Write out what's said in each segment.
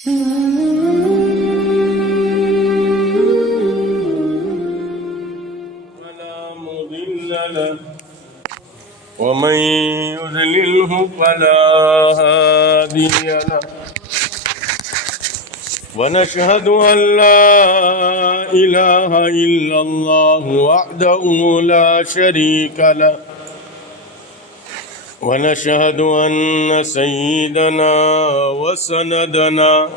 فلا مضل له ومن يضلله فلا هادي له ونشهد أن لا إله إلا الله وحده لا شريك له ونشهد أن سيدنا وسندنا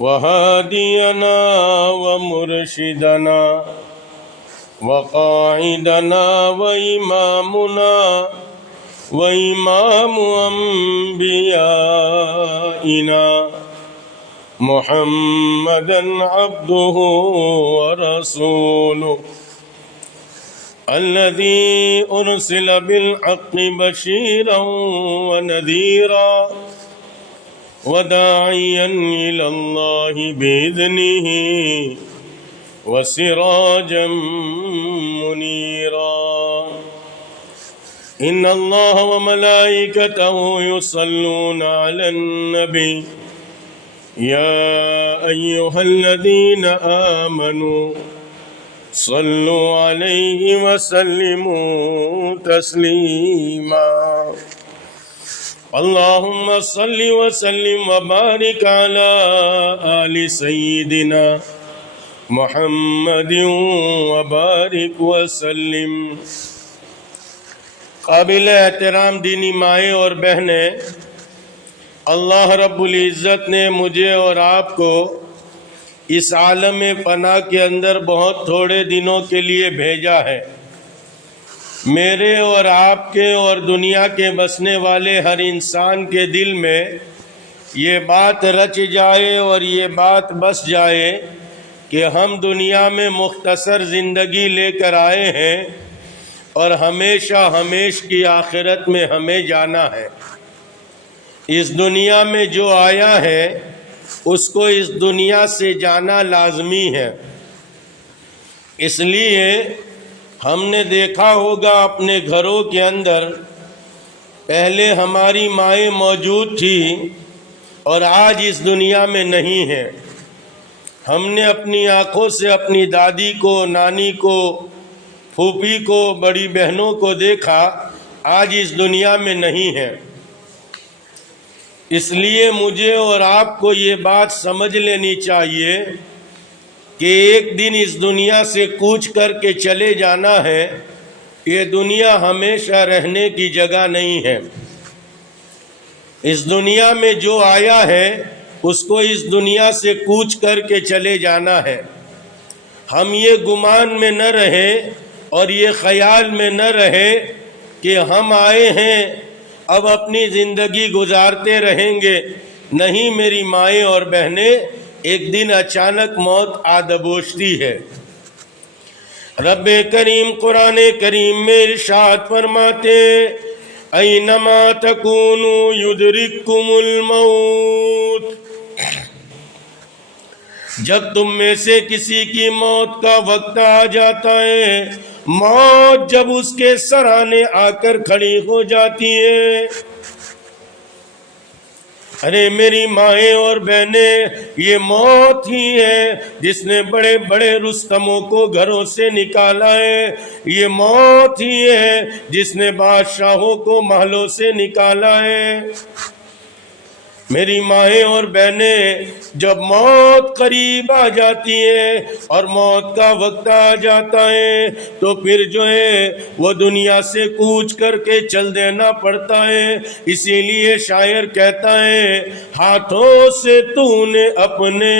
وهادينا ومرشدنا وقاعدنا وإمامنا وإمام أنبيائنا محمدًا عبده ورسوله الذي أرسل بالحق بشيرا ونذيرا وداعيا إلى الله بإذنه وسراجا منيرا إن الله وملائكته يصلون على النبي يا أيها الذين آمنوا صلوا عليه وسلموا تسليما اللهم صل وسلم وبارك على آل سيدنا محمد وبارك وسلم۔ قابل احترام دینی مائیں اور بہنیں، اللہ رب العزت نے مجھے اور آپ کو اس عالم فنا کے اندر بہت تھوڑے دنوں کے لیے بھیجا ہے۔ میرے اور آپ کے اور دنیا کے بسنے والے ہر انسان کے دل میں یہ بات رچ جائے اور یہ بات بس جائے کہ ہم دنیا میں مختصر زندگی لے کر آئے ہیں اور ہمیشہ ہمیش کی آخرت میں ہمیں جانا ہے۔ اس دنیا میں جو آیا ہے اس کو اس دنیا سے جانا لازمی ہے۔ اس لیے ہم نے دیکھا ہوگا اپنے گھروں کے اندر پہلے ہماری مائیں موجود تھیں اور آج اس دنیا میں نہیں ہیں۔ ہم نے اپنی آنکھوں سے اپنی دادی کو، نانی کو، پھوپھی کو، بڑی بہنوں کو دیکھا، آج اس دنیا میں نہیں ہیں۔ اس لیے مجھے اور آپ کو یہ بات سمجھ لینی چاہیے کہ ایک دن اس دنیا سے کوچ کر کے چلے جانا ہے۔ یہ دنیا ہمیشہ رہنے کی جگہ نہیں ہے۔ اس دنیا میں جو آیا ہے اس کو اس دنیا سے کوچ کر کے چلے جانا ہے۔ ہم یہ گمان میں نہ رہے اور یہ خیال میں نہ رہے کہ ہم آئے ہیں اب اپنی زندگی گزارتے رہیں گے۔ نہیں میری مائیں اور بہنیں، ایک دن اچانک موت آ دبوچتی ہے۔ رب کریم قرآن کریم میں ارشاد فرماتے اینما تکونوا یدرککم الموت، جب تم میں سے کسی کی موت کا وقت آ جاتا ہے، موت جب اس کے سرانے آ کر کھڑی ہو جاتی ہے۔ ارے میری مائیں اور بہنیں، یہ موت ہی ہے جس نے بڑے بڑے رستموں کو گھروں سے نکالا ہے۔ یہ موت ہی ہے جس نے بادشاہوں کو محلوں سے نکالا ہے۔ میری مائیں اور بہنیں، جب موت قریب آ جاتی ہے اور موت کا وقت آ جاتا ہے تو پھر جو ہے وہ دنیا سے کوچ کر کے چل دینا پڑتا ہے۔ اسی لیے شاعر کہتا ہے ہاتھوں سے تو نے اپنے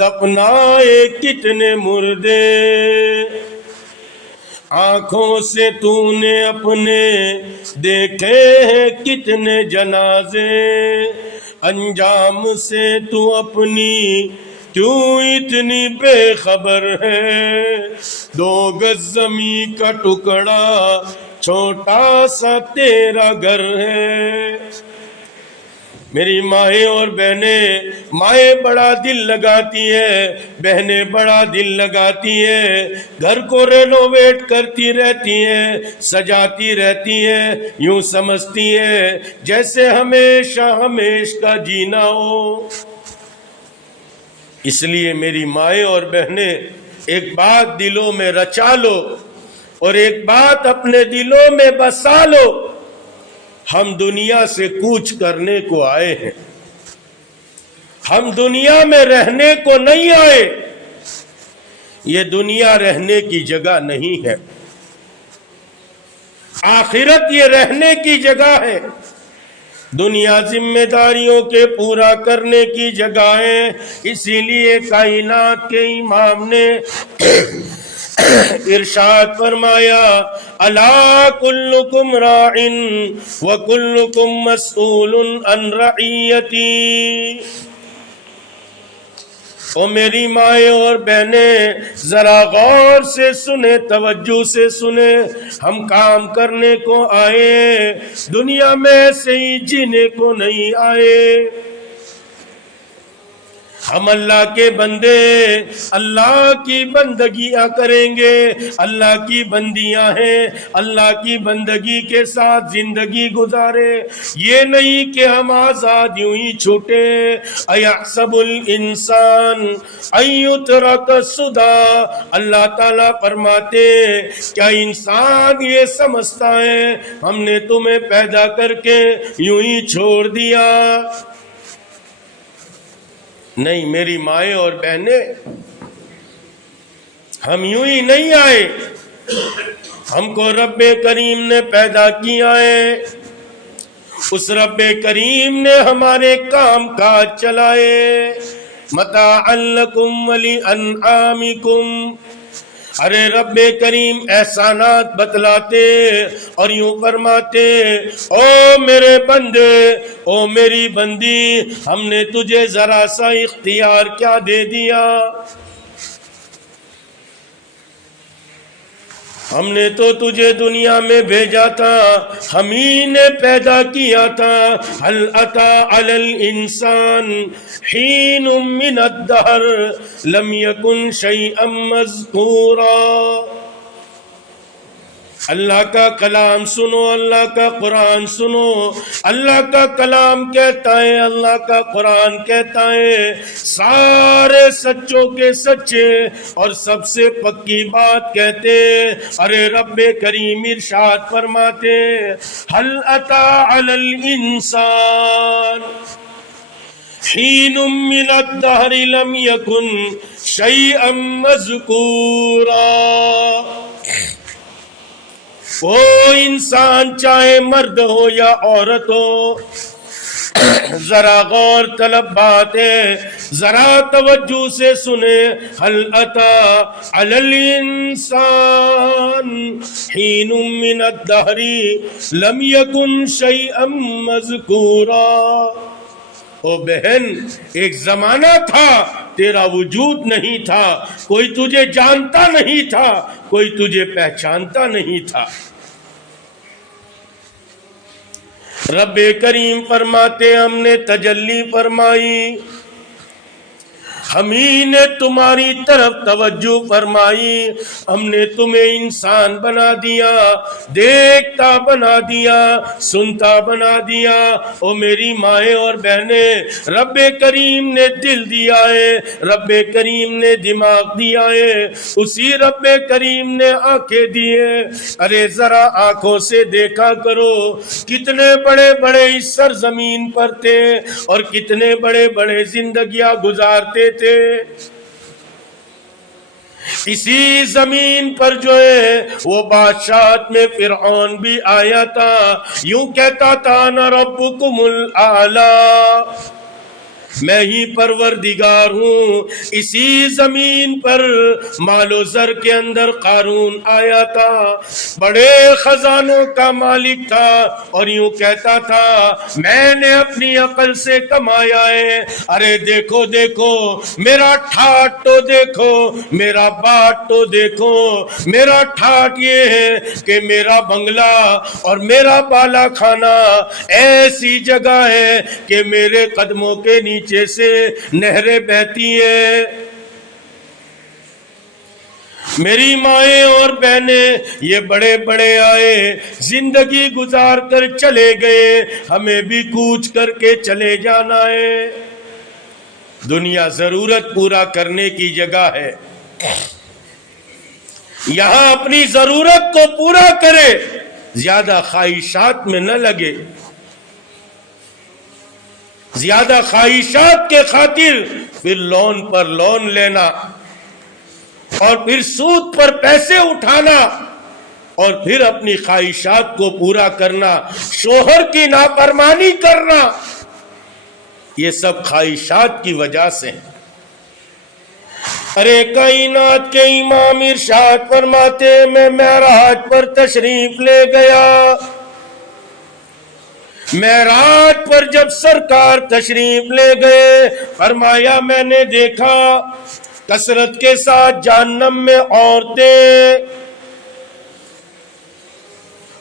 دفنائے کتنے مردے، آنکھوں سے تو نے اپنے دیکھے ہیں کتنے جنازے، انجام سے تو اپنی کیوں اتنی بے خبر ہے، 2 گز زمین کا ٹکڑا چھوٹا سا تیرا گھر ہے۔ میری مائیں اور بہنیں، مائیں بڑا دل لگاتی ہیں، بہنیں بڑا دل لگاتی ہیں، گھر کو رینوویٹ کرتی رہتی ہیں، سجاتی رہتی ہیں، یوں سمجھتی ہیں جیسے ہمیشہ ہمیشہ کا جینا ہو۔ اس لیے میری مائیں اور بہنیں، ایک بات دلوں میں رچا لو اور ایک بات اپنے دلوں میں بسا لو، ہم دنیا سے کوچ کرنے کو آئے ہیں، ہم دنیا میں رہنے کو نہیں آئے، یہ دنیا رہنے کی جگہ نہیں ہے، آخرت یہ رہنے کی جگہ ہے، دنیا ذمہ داریوں کے پورا کرنے کی جگہ ہے۔ اسی لیے کائنات کے امام نے ارشاد فرمایا، الا کلکم راع وکلکم مسئول عن رعیتی۔ او میری مائیں اور بہنیں، ذرا غور سے سنیں، توجہ سے سنیں، ہم کام کرنے کو آئے، دنیا میں ایسے ہی جینے کو نہیں آئے۔ ہم اللہ کے بندے، اللہ کی بندگیاں کریں گے، اللہ کی بندیاں ہیں، اللہ کی بندگی کے ساتھ زندگی گزارے، یہ نہیں کہ ہم آزاد یوں ہی چھوٹے۔ ایحسب الانسان ان یترک سدی، اللہ تعالیٰ فرماتے کیا انسان یہ سمجھتا ہے ہم نے تمہیں پیدا کر کے یوں ہی چھوڑ دیا؟ نہیں میری مائیں اور بہنیں، ہم یوں ہی نہیں آئے، ہم کو رب کریم نے پیدا کیا ہے، اس رب کریم نے ہمارے کام کاج چلائے، متاعا لکم ولانعامکم۔ ارے رب کریم احسانات بتلاتے اور یوں فرماتے، او میرے بندے، او میری بندی، ہم نے تجھے ذرا سا اختیار کیا دے دیا، ہم نے تو تجھے دنیا میں بھیجا تھا، ہم ہی نے پیدا کیا تھا۔ هل اتى على الانسان حين من الدهر لم يكن شيئا مذكورا۔ اللہ کا کلام سنو، اللہ کا قرآن سنو، اللہ کا کلام کہتا ہے، اللہ کا قرآن کہتا ہے، سارے سچوں کے سچے اور سب سے پکی بات کہتے۔ ارے رب کریم ارشاد فرماتے، هل اتى على الانسان حين من الدهر لم يكن شيئا مذكورا۔ وہ انسان چاہے مرد ہو یا عورت ہو، ذرا غور طلب بات ہے، ذرا توجہ سے سنے، هل اتى على الانسان حين من الدهر لم يكن شيئا مذكورا۔ او بہن، ایک زمانہ تھا تیرا وجود نہیں تھا، کوئی تجھے جانتا نہیں تھا، کوئی تجھے پہچانتا نہیں تھا۔ رب کریم فرماتے ہم نے تجلی فرمائی، ہم ہی نے تمہاری طرف توجہ فرمائی، ہم نے تمہیں انسان بنا دیا، دیکھتا بنا دیا، سنتا بنا دیا۔ او میری مائیں اور بہنیں، رب کریم نے دل دیا ہے، رب کریم نے دماغ دیا ہے، اسی رب کریم نے آنکھیں دی ہے۔ ارے ذرا آنکھوں سے دیکھا کرو، کتنے بڑے بڑے اس سرزمین پر تھے اور کتنے بڑے بڑے زندگیاں گزارتے تھے۔ اسی زمین پر جو ہے وہ بادشاہت میں فرعون بھی آیا تھا، یوں کہتا تھا انا ربکم الاعلی۔ میں ہی پروردگار ہوں۔ اسی زمین پر مال و زر کے اندر قارون آیا تھا، بڑے خزانوں کا مالک تھا، اور یوں کہتا تھا میں نے اپنی عقل سے کمایا ہے۔ ارے دیکھو دیکھو میرا ٹھاٹ تو دیکھو، میرا باٹ تو دیکھو۔ میرا ٹھاٹ یہ ہے کہ میرا بنگلہ اور میرا بالا خانہ ایسی جگہ ہے کہ میرے قدموں کے نیچے سے نہریں بہتی ہیں۔ میری مائیں اور بہنیں یہ بڑے بڑے آئے، زندگی گزار کر چلے گئے، ہمیں بھی کوچ کر کے چلے جانا ہے۔ دنیا ضرورت پورا کرنے کی جگہ ہے، یہاں اپنی ضرورت کو پورا کرے، زیادہ خواہشات میں نہ لگے۔ زیادہ خواہشات کے خاطر پھر لون پر لون لینا، اور پھر سود پر پیسے اٹھانا، اور پھر اپنی خواہشات کو پورا کرنا، شوہر کی نافرمانی کرنا، یہ سب خواہشات کی وجہ سے ہیں۔ ارے کائنات کے امام ارشاد فرماتے میں معراج پر تشریف لے گیا۔ معراج پر جب سرکار تشریف لے گئے، فرمایا میں نے دیکھا کثرت کے ساتھ جہنم میں عورتیں۔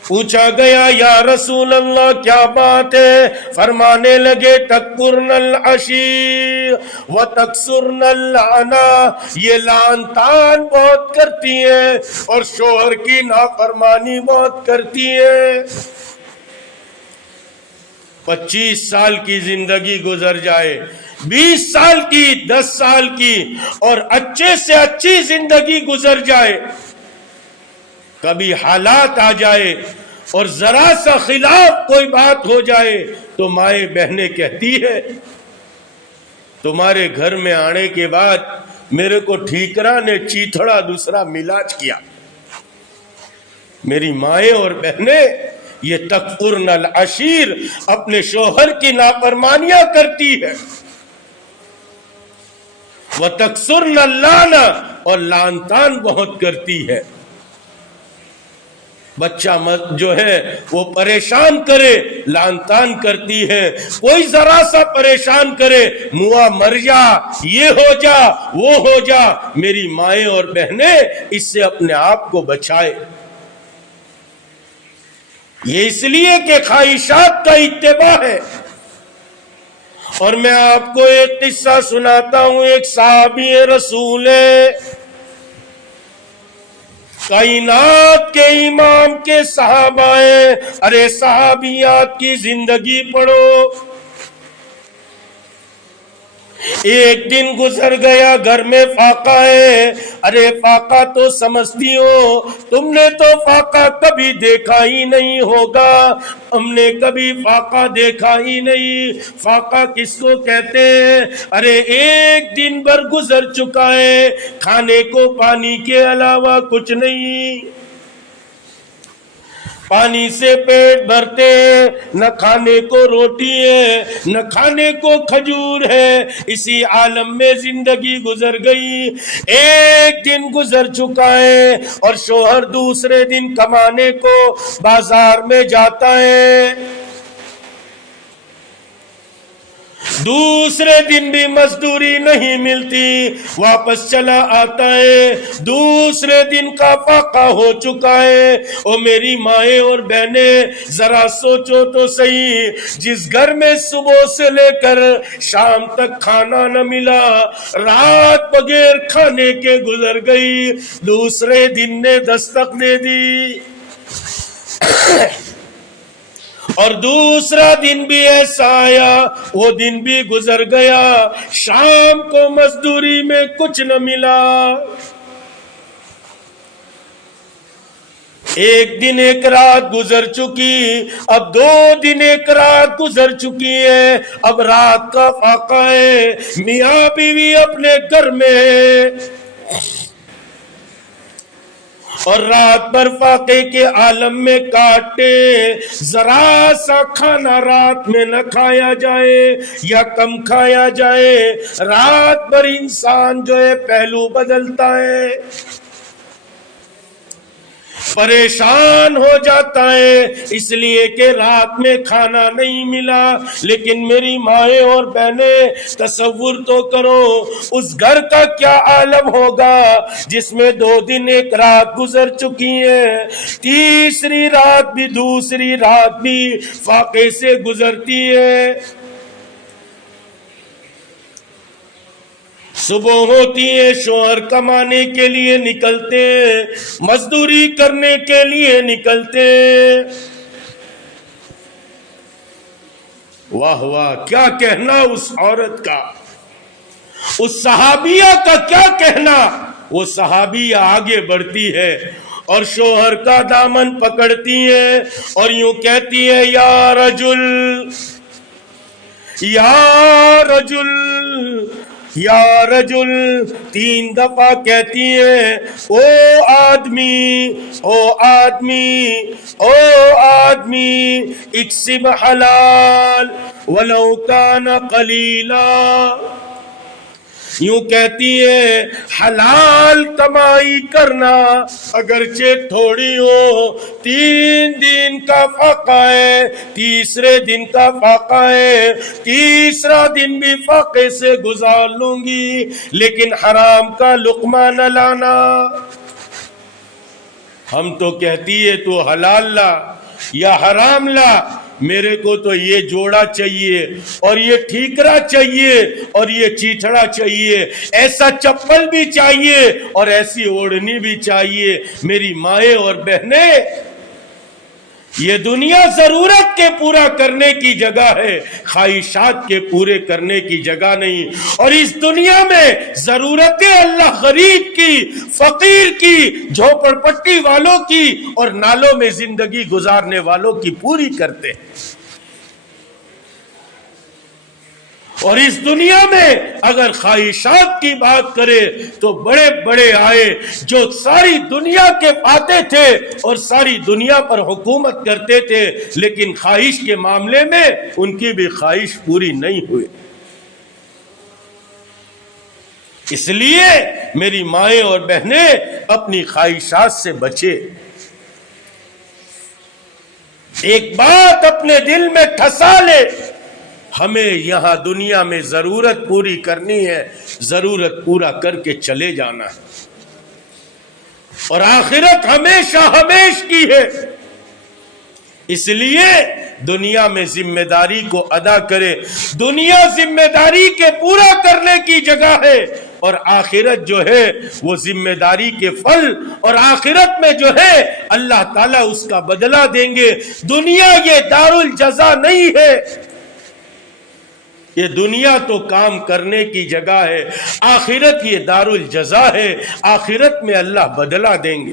پوچھا گیا یا رسول اللہ کیا بات ہے؟ فرمانے لگے تکفرن العشیر وتکسرن اللعنہ، یہ لعن طعن بہت کرتی ہیں اور شوہر کی نافرمانی بہت کرتی ہیں۔ 25 سال کی زندگی گزر جائے، 20 سال کی، 10 سال کی، اور اچھے سے اچھی زندگی گزر جائے، کبھی حالات آ جائے اور ذرا سا خلاف کوئی بات ہو جائے تو مائیں بہنیں کہتی ہے تمہارے گھر میں آنے کے بعد میرے کو ٹھیکرا نے چیتھڑا دوسرا ملاج کیا۔ میری مائیں اور بہنیں یہ تکفرن العشیر، اپنے شوہر کی نافرمانیاں کرتی ہے، وتکسرن اللعنہ، اور لعن طعن بہت کرتی ہے۔ بچہ جو ہے وہ پریشان کرے لعن طعن کرتی ہے، کوئی ذرا سا پریشان کرے موا مر جا، یہ ہو جا، وہ ہو جا۔ میری مائیں اور بہنیں اس سے اپنے آپ کو بچائے۔ یہ اس لیے کہ خواہشات کا اتباع ہے۔ اور میں آپ کو ایک قصہ سناتا ہوں، ایک صحابی رسول ہے، کائنات کے امام کے صحابہ ہیں۔ ارے صحابیات کی زندگی پڑھو۔ ایک دن گزر گیا، گھر میں فاقہ ہے۔ ارے فاقہ تو سمجھتی ہو، تم نے تو فاقہ کبھی دیکھا ہی نہیں ہوگا، ہم نے کبھی فاقہ دیکھا ہی نہیں۔ فاقہ کس کو کہتے ہیں؟ ارے ایک دن بھر گزر چکا ہے، کھانے کو پانی کے علاوہ کچھ نہیں، پانی سے پیٹ بھرتے ہیں، نہ کھانے کو روٹی ہے، نہ کھانے کو کھجور ہے، اسی عالم میں زندگی گزر گئی۔ ایک دن گزر چکا ہے اور شوہر دوسرے دن کمانے کو بازار میں جاتا ہے، دوسرے دن بھی مزدوری نہیں ملتی، واپس چلا آتا ہے، دوسرے دن کا فاقہ ہو چکا ہے۔ او میری مائیں اور بہنیں ذرا سوچو تو صحیح، جس گھر میں صبح سے لے کر شام تک کھانا نہ ملا، رات بغیر کھانے کے گزر گئی، دوسرے دن نے دستک دے دی، اور دوسرا دن بھی ایسا آیا، وہ دن بھی گزر گیا، شام کو مزدوری میں کچھ نہ ملا۔ ایک دن ایک رات گزر چکی، اب 2 دن ایک رات گزر چکی ہے، اب رات کا فاقہ ہے، میاں بیوی اپنے گھر میں، اور رات بھر فاقے کے عالم میں کاٹے، ذرا سا کھانا رات میں نہ کھایا جائے یا کم کھایا جائے، رات بھر انسان جو ہے پہلو بدلتا ہے، پریشان ہو جاتا ہے، اس لیے کہ رات میں کھانا نہیں ملا۔ لیکن میری مائیں اور بہنیں، تصور تو کرو اس گھر کا کیا عالم ہوگا جس میں 2 دن 1 رات گزر چکی ہے، تیسری رات بھی دوسری رات بھی فاقے سے گزرتی ہے۔ صبح ہوتی ہے، شوہر کمانے کے لیے نکلتے ہیں، مزدوری کرنے کے لیے نکلتے ہیں۔ واہ واہ، کیا کہنا اس عورت کا، اس صحابیہ کا کیا کہنا۔ وہ صحابیہ آگے بڑھتی ہے اور شوہر کا دامن پکڑتی ہے اور یوں کہتی ہے، یا رجل، یا رجل، یا رجل، 3 دفعہ کہتی ہے، او آدمی، او آدمی، او آدمی، اکسب حلال ولو کان قلیلا۔ یوں کہتی ہے، حلال کمائی کرنا اگرچہ تھوڑی ہو، 3 دن کا فاقہ ہے، تیسرے دن کا فاقہ ہے، تیسرا دن بھی فاقے سے گزار لوں گی، لیکن حرام کا لقمہ نہ لانا۔ ہم تو کہتی ہے تو حلال لا یا حرام لا، میرے کو تو یہ جوڑا چاہیے اور یہ ٹھیکرا چاہیے اور یہ چیتھڑا چاہیے، ایسا چپل بھی چاہیے اور ایسی اوڑھنی بھی چاہیے۔ میری مائیں اور بہنیں، یہ دنیا ضرورت کے پورا کرنے کی جگہ ہے، خواہشات کے پورے کرنے کی جگہ نہیں۔ اور اس دنیا میں ضرورتیں اللہ غریب کی، فقیر کی، جھوپڑ پٹی والوں کی اور نالوں میں زندگی گزارنے والوں کی پوری کرتے ہیں۔ اور اس دنیا میں اگر خواہشات کی بات کرے تو بڑے بڑے آئے جو ساری دنیا کے پاتے تھے اور ساری دنیا پر حکومت کرتے تھے، لیکن خواہش کے معاملے میں ان کی بھی خواہش پوری نہیں ہوئی۔ اس لیے میری مائیں اور بہنیں اپنی خواہشات سے بچے۔ ایک بات اپنے دل میں ٹھسا لے، ہمیں یہاں دنیا میں ضرورت پوری کرنی ہے، ضرورت پورا کر کے چلے جانا ہے، اور آخرت ہمیشہ ہمیش کی ہے۔ اس لیے دنیا میں ذمہ داری کو ادا کرے۔ دنیا ذمہ داری کے پورا کرنے کی جگہ ہے، اور آخرت جو ہے وہ ذمہ داری کے پھل، اور آخرت میں جو ہے اللہ تعالیٰ اس کا بدلہ دیں گے۔ دنیا یہ دار الجزا نہیں ہے، یہ دنیا تو کام کرنے کی جگہ ہے، آخرت یہ دار الجزا ہے، آخرت میں اللہ بدلہ دیں گے۔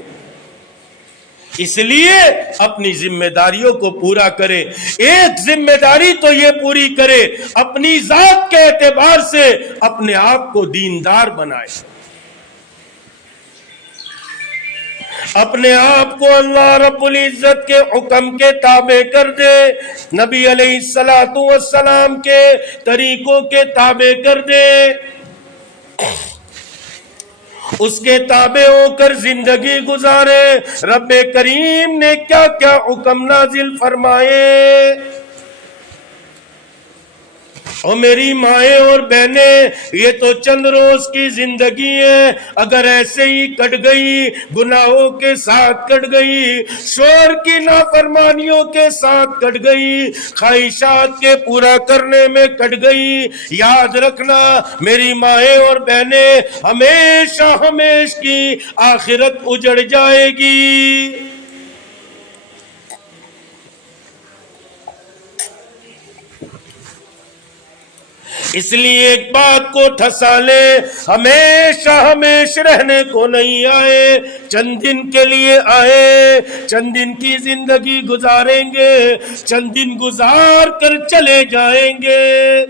اس لیے اپنی ذمہ داریوں کو پورا کرے۔ ایک ذمہ داری تو یہ پوری کرے، اپنی ذات کے اعتبار سے اپنے آپ کو دیندار بنائے، اپنے آپ کو اللہ رب العزت کے حکم کے تابع کر دے، نبی علیہ السلام کے طریقوں کے تابع کر دے، اس کے تابع ہو کر زندگی گزارے۔ رب کریم نے کیا کیا حکم نازل فرمائے۔ اور میری مائیں اور بہنیں، یہ تو چند روز کی زندگی ہے، اگر ایسے ہی کٹ گئی، گناہوں کے ساتھ کٹ گئی، شوہر کی نافرمانیوں کے ساتھ کٹ گئی، خواہشات کے پورا کرنے میں کٹ گئی، یاد رکھنا میری مائیں اور بہنیں، ہمیشہ ہمیش کی آخرت اجڑ جائے گی۔ اس لیے ایک بات کو ٹھسا لے، ہمیشہ ہمیش رہنے کو نہیں آئے، چند دن کے لیے آئے، چند دن کی زندگی گزاریں گے، چند دن گزار کر چلے جائیں گے۔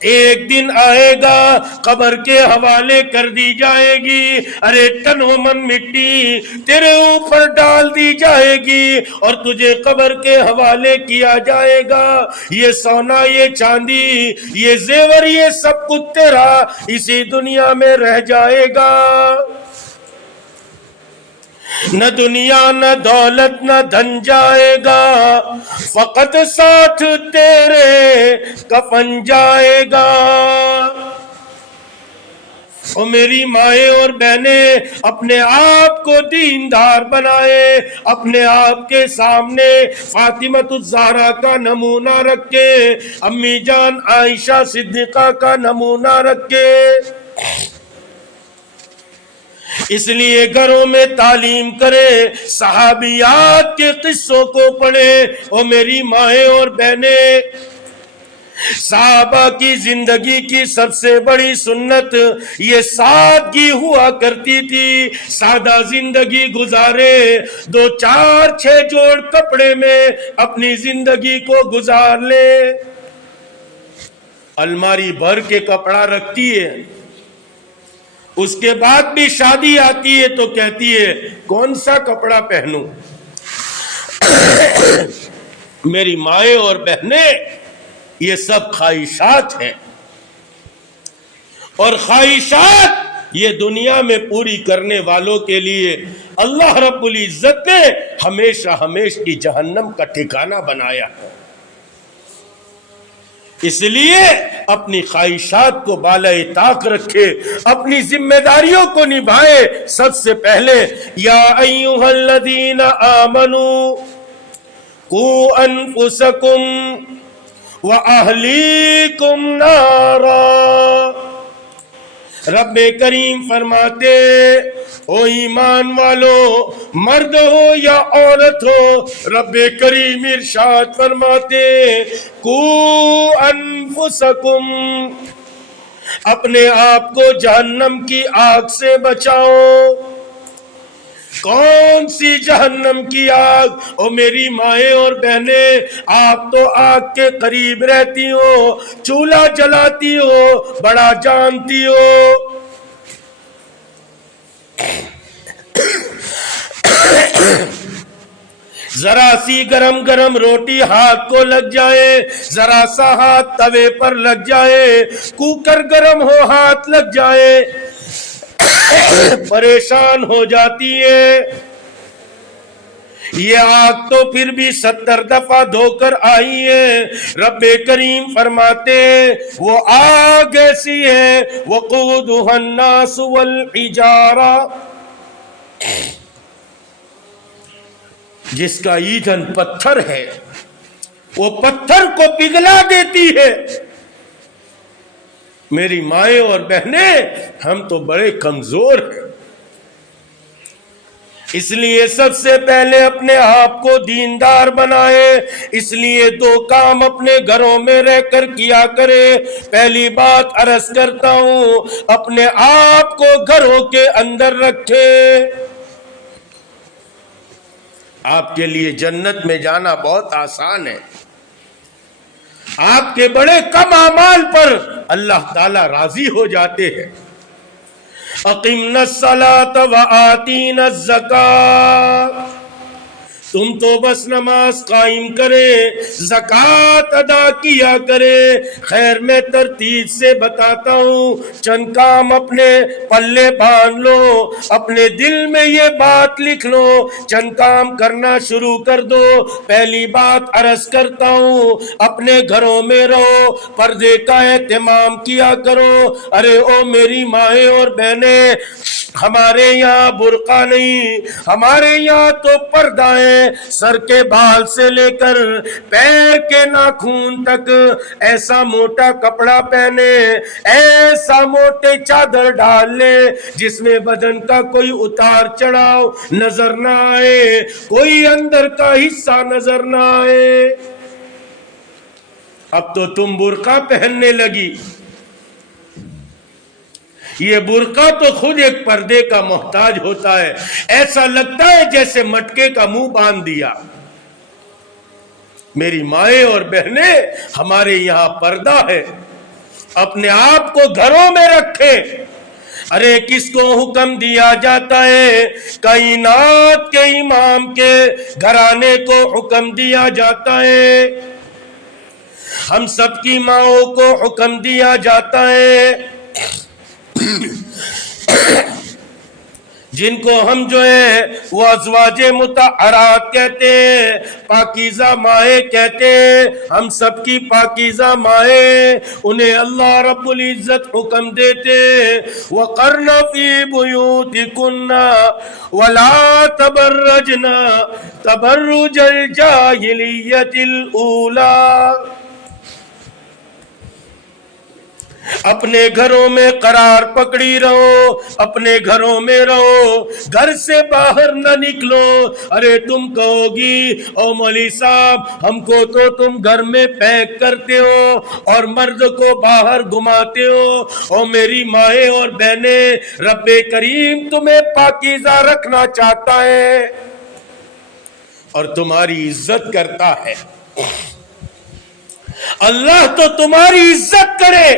ایک دن آئے گا قبر کے حوالے کر دی جائے گی، ارے تن و من مٹی تیرے اوپر ڈال دی جائے گی اور تجھے قبر کے حوالے کیا جائے گا۔ یہ سونا، یہ چاندی، یہ زیور، یہ سب کچھ تیرا اسی دنیا میں رہ جائے گا، نہ دنیا نہ دولت نہ دھن جائے گا، فقط ساتھ تیرے کفن جائے گا۔ اور میری مائیں اور بہنیں، اپنے آپ کو دیندار بنائے، اپنے آپ کے سامنے فاطمۃ الزہرا کا نمونہ رکھے، امی جان عائشہ صدیقہ کا نمونہ رکھے۔ اس لیے گھروں میں تعلیم کرے، صحابیات کے قصوں کو پڑھے۔ اور میری مائیں اور بہنیں، صحابہ کی زندگی کی سب سے بڑی سنت یہ سادگی ہوا کرتی تھی، سادہ زندگی گزارے، 2 4 6 جوڑ کپڑے میں اپنی زندگی کو گزار لے۔ الماری بھر کے کپڑا رکھتی ہے، اس کے بعد بھی شادی آتی ہے تو کہتی ہے کون سا کپڑا پہنوں۔ میری مائیں اور بہنیں، یہ سب خواہشات ہیں، اور خواہشات یہ دنیا میں پوری کرنے والوں کے لیے اللہ رب العزت نے ہمیشہ ہمیشہ کی جہنم کا ٹھکانہ بنایا ہے۔ اس لیے اپنی خواہشات کو بالائے طاق رکھے، اپنی ذمہ داریوں کو نبھائے۔ سب سے پہلے یا ایھا الذین آمنوا قوا انفسکم وَأَهْلِيكُمْ نَارًا، رب کریم فرماتے او ایمان والو، مرد ہو یا عورت ہو، رب کریم ارشاد فرماتے قُوا انفسکم، اپنے آپ کو جہنم کی آگ سے بچاؤ۔ کون سی جہنم کی آگ؟ او میری مائیں اور بہنیں، آپ تو آگ کے قریب رہتی ہو، چولہا جلاتی ہو، بڑا جانتی ہو۔ ذرا سی گرم گرم روٹی ہاتھ کو لگ جائے، ذرا سا ہاتھ توے پر لگ جائے، کوکر گرم ہو ہاتھ لگ جائے، پریشان ہو جاتی ہے۔ یہ آگ تو پھر بھی 70 دفعہ دھو کر آئی ہے۔ رب کریم فرماتے وہ آگ ایسی ہے وقودها الناس والحجارہ، جس کا ایندھن پتھر ہے، وہ پتھر کو پگھلا دیتی ہے۔ میری مائیں اور بہنیں، ہم تو بڑے کمزور ہیں، اس لیے سب سے پہلے اپنے آپ کو دیندار بنائے۔ اس لیے 2 کام اپنے گھروں میں رہ کر کیا کرے۔ پہلی بات عرض کرتا ہوں، اپنے آپ کو گھروں کے اندر رکھے۔ آپ کے لیے جنت میں جانا بہت آسان ہے، آپ کے بڑے کم اعمال پر اللہ تعالی راضی ہو جاتے ہیں۔ اقمنا الصلاۃ وآتینا الزکاۃ، تم تو بس نماز قائم کرے، زکوٰۃ ادا کیا کرے۔ خیر میں ترتیب سے بتاتا ہوں، چند کام اپنے پلے باندھ لو، اپنے دل میں یہ بات لکھ لو، چند کام کرنا شروع کر دو۔ پہلی بات عرض کرتا ہوں، اپنے گھروں میں رہو، پردے کا اہتمام کیا کرو۔ ارے او میری مائیں اور بہنیں، ہمارے یہاں برقع نہیں، ہمارے یہاں تو پردہ ہے۔ سر کے بال سے لے کر پیر کے ناخن تک ایسا موٹا کپڑا پہنے، ایسا موٹے چادر ڈال لے جس میں بدن کا کوئی اتار چڑھاؤ نظر نہ آئے، کوئی اندر کا حصہ نظر نہ آئے۔ اب تو تم برقع پہننے لگی۔ یہ برقع تو خود ایک پردے کا محتاج ہوتا ہے، ایسا لگتا ہے جیسے مٹکے کا منہ باندھ دیا۔ میری مائیں اور بہنیں، ہمارے یہاں پردہ ہے، اپنے آپ کو گھروں میں رکھے. ارے کس کو حکم دیا جاتا ہے؟ کائنات کے امام کے گھرانے کو حکم دیا جاتا ہے. ہم سب کی ماؤں کو حکم دیا جاتا ہے، جن کو ہم جو ہے وہ ازواج مطہرات کہتے ہیں، پاکیزہ مائیں کہتے ہیں. ہم سب کی پاکیزہ مائیں، انہیں اللہ رب العزت حکم دیتے وَقَرْنَ فِي بُيُوتِكُنَّ وَلَا تَبَرَّجْنَ تَبَرُّجَ الْجَاهِلِيَّةِ الْأُولَى. اپنے گھروں میں قرار پکڑی رہو، اپنے گھروں میں رہو، گھر سے باہر نہ نکلو. ارے تم کہو گی او مولوی صاحب ہم کو تو تم گھر میں پیک کرتے ہو اور مرد کو باہر گھماتے ہو. او میری مائیں اور بہنیں، رب کریم تمہیں پاکیزہ رکھنا چاہتا ہے اور تمہاری عزت کرتا ہے. اللہ تو تمہاری عزت کرے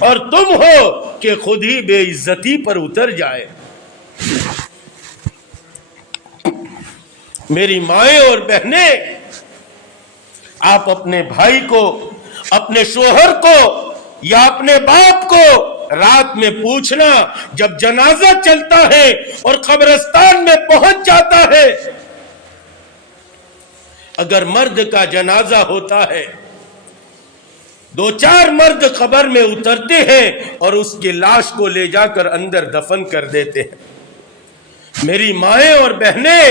اور تم ہو کہ خود ہی بے عزتی پر اتر جائے. میری مائیں اور بہنیں، آپ اپنے بھائی کو، اپنے شوہر کو یا اپنے باپ کو رات میں پوچھنا، جب جنازہ چلتا ہے اور قبرستان میں پہنچ جاتا ہے، اگر مرد کا جنازہ ہوتا ہے 2-4 مرد قبر میں اترتے ہیں اور اس کی لاش کو لے جا کر اندر دفن کر دیتے ہیں. میری مائیں اور بہنیں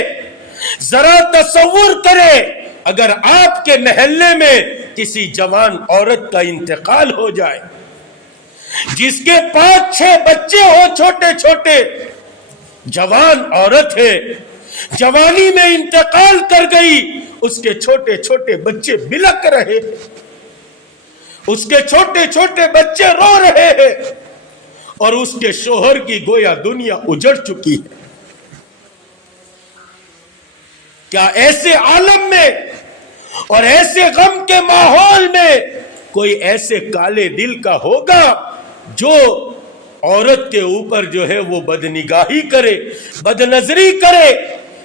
ذرا تصور کریں، اگر آپ کے محلے میں کسی جوان عورت کا انتقال ہو جائے، جس کے 5-6 بچے ہو چھوٹے چھوٹے، جوان عورت ہے، جوانی میں انتقال کر گئی، اس کے چھوٹے چھوٹے بچے بلک رہے، اس کے چھوٹے چھوٹے بچے رو رہے ہیں اور اس کے شوہر کی گویا دنیا اجڑ چکی ہے. کیا ایسے عالم میں اور ایسے غم کے ماحول میں کوئی ایسے کالے دل کا ہوگا جو عورت کے اوپر جو ہے وہ بدنگاہی کرے، بدنظری کرے؟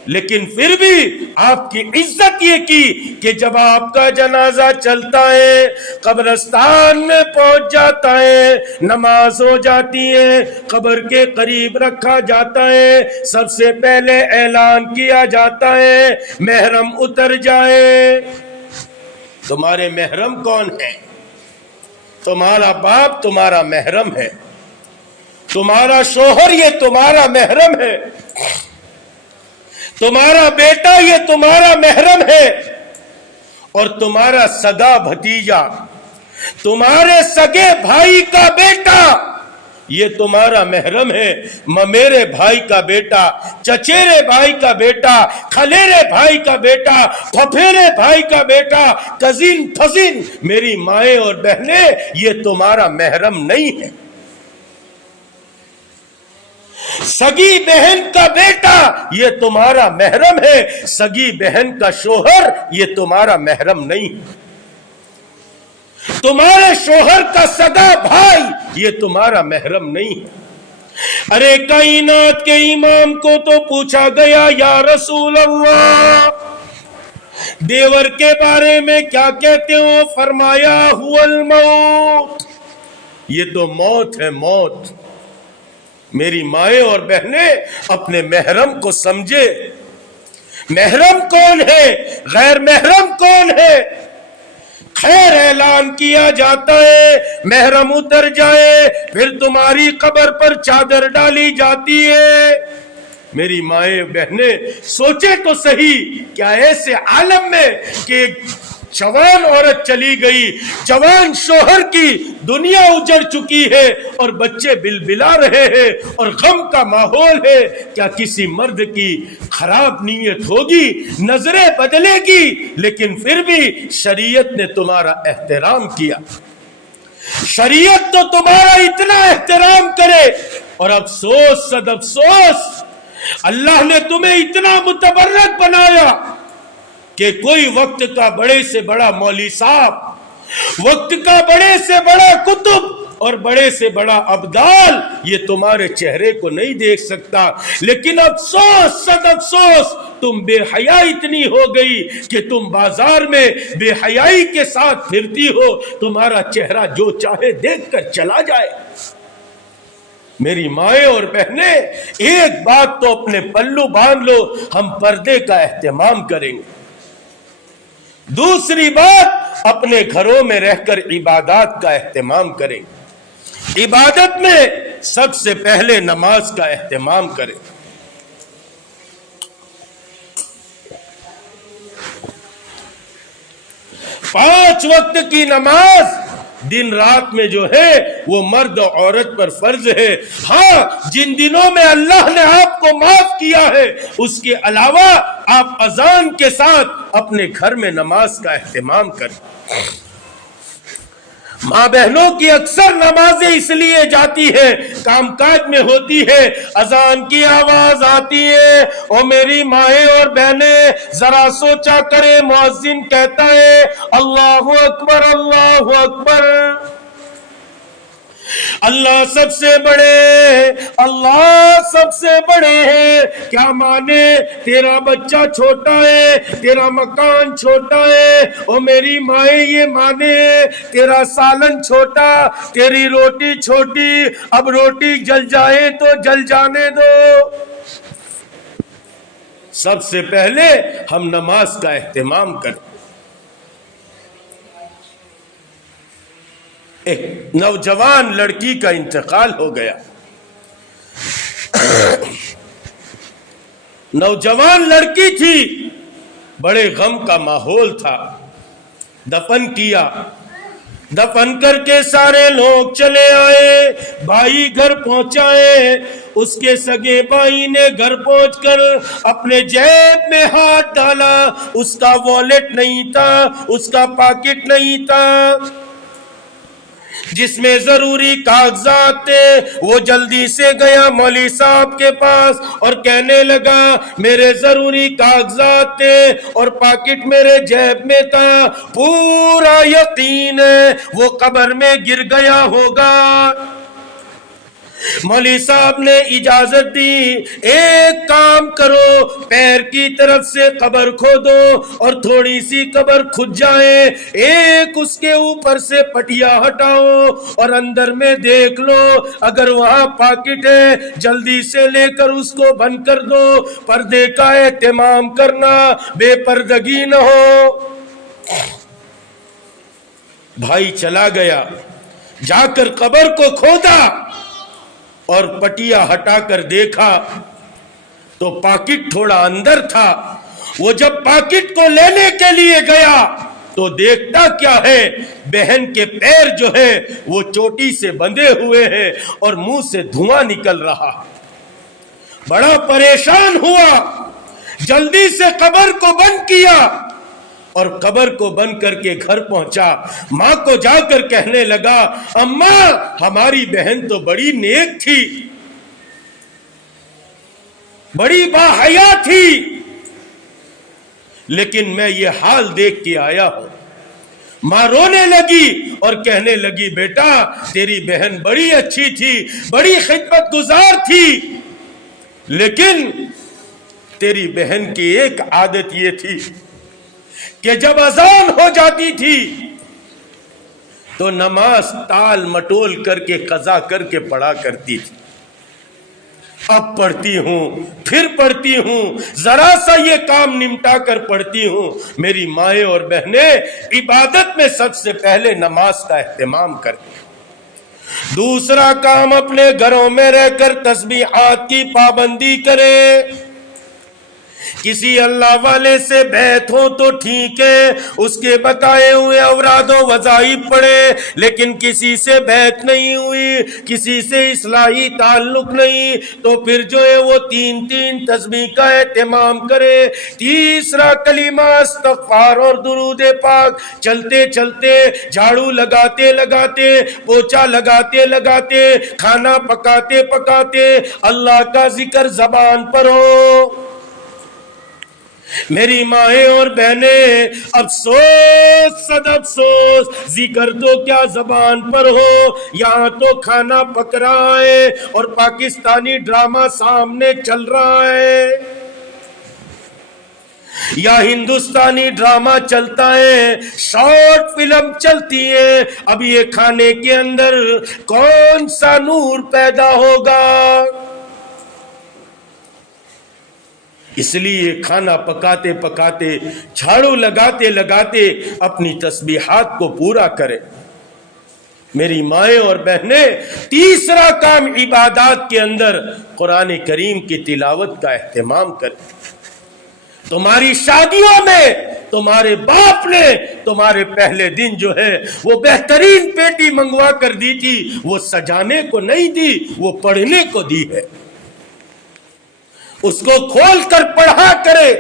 لیکن پھر بھی آپ کی عزت یہ کی کہ جب آپ کا جنازہ چلتا ہے، قبرستان میں پہنچ جاتا ہے، نماز ہو جاتی ہے، قبر کے قریب رکھا جاتا ہے، سب سے پہلے اعلان کیا جاتا ہے محرم اتر جائے. تمہارے محرم کون ہے؟ تمہارا باپ تمہارا محرم ہے، تمہارا شوہر یہ تمہارا محرم ہے، تمہارا بیٹا یہ تمہارا محرم ہے، اور تمہارا سگا بھتیجا، تمہارے سگے بھائی کا بیٹا یہ تمہارا محرم ہے. میرے بھائی کا بیٹا، چچیرے بھائی کا بیٹا، کھلیرے بھائی کا بیٹا، پھپھیرے بھائی کا بیٹا، کزن فزن، میری مائیں اور بہنیں یہ تمہارا محرم نہیں ہے. سگی بہن کا بیٹا یہ تمہارا محرم ہے، سگی بہن کا شوہر یہ تمہارا محرم نہیں. تمہارے شوہر کا سگا بھائی یہ تمہارا محرم نہیں. ارے کائنات کے امام کو تو پوچھا گیا یا رسول اللہ دیور کے بارے میں کیا کہتے ہو؟ فرمایا هو الموت، یہ تو موت ہے، موت. میری مائیں اور بہنیں اپنے محرم کو سمجھے. محرم کون ہے؟ غیر محرم کون ہے؟ خیر اعلان کیا جاتا ہے، محرم اتر جائے، پھر تمہاری قبر پر چادر ڈالی جاتی ہے. میری مائیں بہنیں سوچے تو صحیح، کیا ایسے عالم میں کہ جوان عورت چلی گئی، جوان شوہر کی دنیا اجڑ چکی ہے اور بچے بلبلا رہے ہیں اور غم کا ماحول ہے، کیا کسی مرد کی خراب نیت ہوگی؟ نظریں بدلے گی، لیکن پھر بھی شریعت نے تمہارا احترام کیا. شریعت تو تمہارا اتنا احترام کرے، اور افسوس صد افسوس اللہ نے تمہیں اتنا متبرک بنایا کہ کوئی وقت کا بڑے سے بڑا مولوی صاحب وقت کا بڑے سے بڑا قطب اور بڑے سے بڑا ابدال یہ تمہارے چہرے کو نہیں دیکھ سکتا، لیکن افسوس صد افسوس تم بے حیائی اتنی ہو گئی کہ تم بازار میں بے حیائی کے ساتھ پھرتی ہو، تمہارا چہرہ جو چاہے دیکھ کر چلا جائے۔ میری مائیں اور بہنیں، ایک بات تو اپنے پلو باندھ لو، ہم پردے کا اہتمام کریں گے۔ دوسری بات، اپنے گھروں میں رہ کر عبادات کا اہتمام کریں گے۔ عبادت میں سب سے پہلے نماز کا اہتمام کریں۔ 5 وقت کی نماز دن رات میں جو ہے وہ مرد و عورت پر فرض ہے۔ ہاں، جن دنوں میں اللہ نے آپ کو معاف کیا ہے اس کے علاوہ آپ اذان کے ساتھ اپنے گھر میں نماز کا اہتمام کریں۔ ماں بہنوں کی اکثر نمازیں اس لیے جاتی ہے، کام کاج میں ہوتی ہے، اذان کی آواز آتی ہے، اور میری مائیں اور بہنیں ذرا سوچا کرے، مؤذن کہتا ہے اللہ اکبر اللہ اکبر، اللہ سب سے بڑے، اللہ سب سے بڑے ہیں۔ کیا مانے؟ تیرا بچہ چھوٹا ہے، تیرا مکان چھوٹا ہے، اور میری مائیں یہ مانے تیرا سالن چھوٹا، تیری روٹی چھوٹی، اب روٹی جل جائے تو جل جانے دو۔ سب سے پہلے ہم نماز کا اہتمام کریں۔ ایک نوجوان لڑکی کا انتقال ہو گیا۔ نوجوان لڑکی تھی، بڑے غم کا ماحول تھا۔ دفن کیا، دفن کر کے سارے لوگ چلے آئے، بھائی گھر پہنچائے۔ اس کے سگے بھائی نے گھر پہنچ کر اپنے جیب میں ہاتھ ڈالا، اس کا والیٹ نہیں تھا، اس کا پاکٹ نہیں تھا جس میں ضروری کاغذات تھے۔ وہ جلدی سے گیا مولوی صاحب کے پاس اور کہنے لگا میرے ضروری کاغذات تھے اور پاکٹ میرے جیب میں تھا، پورا یقین ہے وہ قبر میں گر گیا ہوگا۔ مولوی صاحب نے اجازت دی، ایک کام کرو، پیر کی طرف سے قبر کھودو اور تھوڑی سی قبر کھد جائے، ایک اس کے اوپر سے پٹیا ہٹاؤ اور اندر میں دیکھ لو، اگر وہاں پاکٹ ہے جلدی سے لے کر اس کو بند کر دو، پردے کا اہتمام کرنا، بے پردگی نہ ہو۔ بھائی چلا گیا، جا کر قبر کو کھودا اور پٹیا ہٹا کر دیکھا تو پاکٹ تھوڑا اندر تھا۔ وہ جب پاکٹ کو لینے کے لیے گیا تو دیکھتا کیا ہے، بہن کے پیر جو ہے وہ چوٹی سے بندھے ہوئے ہیں اور منہ سے دھواں نکل رہا۔ بڑا پریشان ہوا، جلدی سے قبر کو بند کیا اور قبر کو بند کر کے گھر پہنچا۔ ماں کو جا کر کہنے لگا اماں ہماری بہن تو بڑی نیک تھی، بڑی باحیا تھی، لیکن میں یہ حال دیکھ کے آیا ہوں۔ ماں رونے لگی اور کہنے لگی بیٹا تیری بہن بڑی اچھی تھی، بڑی خدمت گزار تھی، لیکن تیری بہن کی ایک عادت یہ تھی کہ جب اذان ہو جاتی تھی تو نماز ٹال مٹول کر کے قضا کر کے پڑھا کرتی تھی۔ اب پڑھتی ہوں، پھر پڑھتی ہوں، ذرا سا یہ کام نمٹا کر پڑھتی ہوں۔ میری مائیں اور بہنیں، عبادت میں سب سے پہلے نماز کا اہتمام کریں۔ دوسرا کام، اپنے گھروں میں رہ کر تسبیحات کی پابندی کریں۔ کسی اللہ والے سے بیعت ہو تو ٹھیک ہے، اس کے بتائے ہوئے اوراد و وظائف پڑھے، لیکن کسی سے بیعت نہیں ہوئی، کسی سے اصلاحی تعلق نہیں، تو پھر جو ہے وہ 3 تسبیح کا اہتمام کرے۔ تیسرا کلمہ استغفار اور درود پاک، چلتے چلتے، جھاڑو لگاتے لگاتے، پوچھا لگاتے لگاتے، کھانا پکاتے پکاتے اللہ کا ذکر زبان پر ہو۔ میری مائیں اور بہنیں، افسوس صد افسوس، ذکر تو کیا زبان پر ہو، یہاں تو کھانا پک رہا ہے اور پاکستانی ڈرامہ سامنے چل رہا ہے، یا ہندوستانی ڈرامہ چلتا ہے، شارٹ فلم چلتی ہے۔ اب یہ کھانے کے اندر کون سا نور پیدا ہوگا؟ اس لیے کھانا پکاتے پکاتے، جھاڑو لگاتے لگاتے اپنی تسبیحات کو پورا کرے۔ میری مائیں اور بہنیں، تیسرا کام عبادات کے اندر قرآن کریم کی تلاوت کا اہتمام کرے۔ تمہاری شادیوں میں تمہارے باپ نے تمہارے پہلے دن جو ہے وہ بہترین پیٹی منگوا کر دی تھی، وہ سجانے کو نہیں دی، وہ پڑھنے کو دی ہے۔ اس کو کھول کر پڑھا کرے،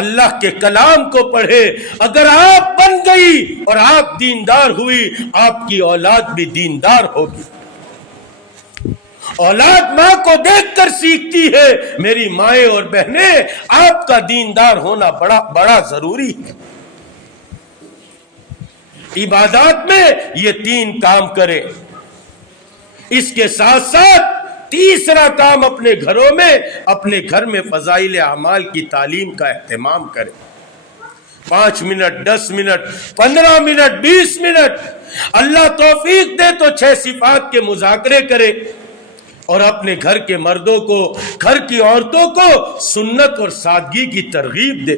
اللہ کے کلام کو پڑھے۔ اگر آپ بن گئی اور آپ دیندار ہوئی، آپ کی اولاد بھی دیندار ہوگی۔ اولاد ماں کو دیکھ کر سیکھتی ہے۔ میری مائیں اور بہنیں، آپ کا دیندار ہونا بڑا ضروری ہے۔ عبادات میں یہ تین کام کرے۔ اس کے ساتھ ساتھ تیسرا کام اپنے گھروں میں، اپنے گھر میں فضائل اعمال کی تعلیم کا اہتمام کرے۔ 5 منٹ، 10 منٹ، 15 منٹ، 20 منٹ، اللہ توفیق دے تو 6 صفات کے مذاکرے کرے، اور اپنے گھر کے مردوں کو، گھر کی عورتوں کو سنت اور سادگی کی ترغیب دے۔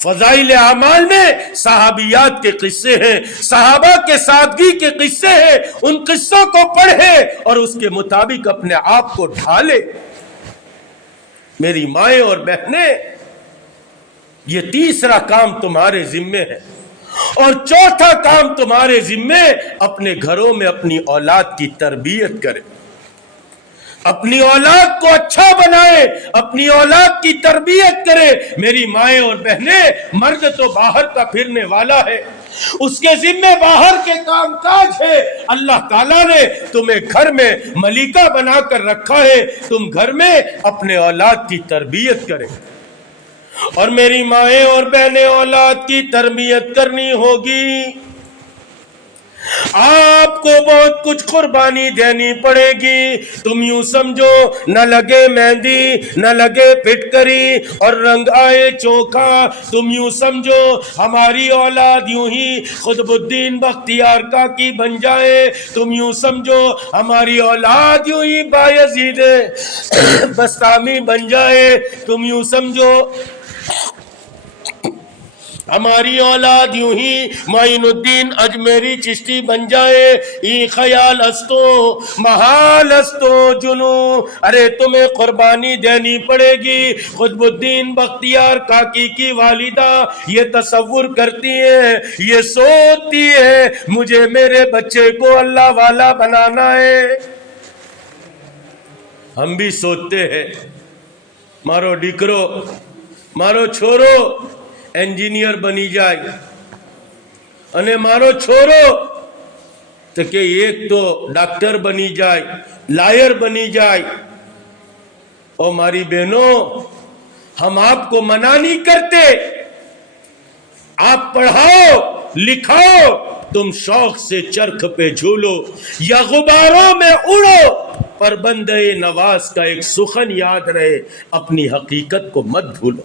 فضائل اعمال میں صحابیات کے قصے ہیں، صحابہ کے سادگی کے قصے ہیں، ان قصوں کو پڑھے اور اس کے مطابق اپنے آپ کو ڈھالے۔ میری مائیں اور بہنیں، یہ تیسرا کام تمہارے ذمے ہے، اور چوتھا کام تمہارے ذمے، اپنے گھروں میں اپنی اولاد کی تربیت کرے، اپنی اولاد کو اچھا بنائے، اپنی اولاد کی تربیت کرے۔ میری مائیں اور بہنیں، مرد تو باہر کا پھرنے والا ہے، اس کے ذمہ باہر کے کام کاج ہے۔ اللہ تعالیٰ نے تمہیں گھر میں ملکہ بنا کر رکھا ہے، تم گھر میں اپنے اولاد کی تربیت کرے۔ اور میری مائیں اور بہنیں، اولاد کی تربیت کرنی ہوگی، آپ کو بہت کچھ قربانی دینی پڑے گی۔ تم یوں سمجھو، نہ لگے مہندی، نہ لگے پھٹکری اور رنگ آئے چوکھا، تم یوں سمجھو ہماری اولاد یوں ہی قطب الدین بختیار کاکی بن جائے، تم یوں سمجھو ہماری اولاد یوں ہی بایزید بسطامی بن جائے، تم یوں سمجھو ہماری اولاد یوں ہی معین الدین اجمیری چشتی بن جائے۔ ای خیال استو محال استو جنو، ارے تمہیں قربانی دینی پڑے گی۔ قطب الدین بختیار کاکی کی والدہ یہ تصور کرتی ہے، یہ سوچتی ہے، مجھے میرے بچے کو اللہ والا بنانا ہے۔ ہم بھی سوچتے ہیں، مارو ڈکرو، مارو چھوڑو انجینئر بنی جائے، અને મારો છોરો تو کہ ایک تو ڈاکٹر بنی جائے، لائر بنی جائے۔ اور ہماری بہنوں، ہم آپ کو منع نہیں کرتے، آپ پڑھاؤ لکھاؤ، تم شوق سے چرخ پہ جھولو یا غباروں میں اڑو، پر بندے نواز کا ایک سخن یاد رہے، اپنی حقیقت کو مت بھولو۔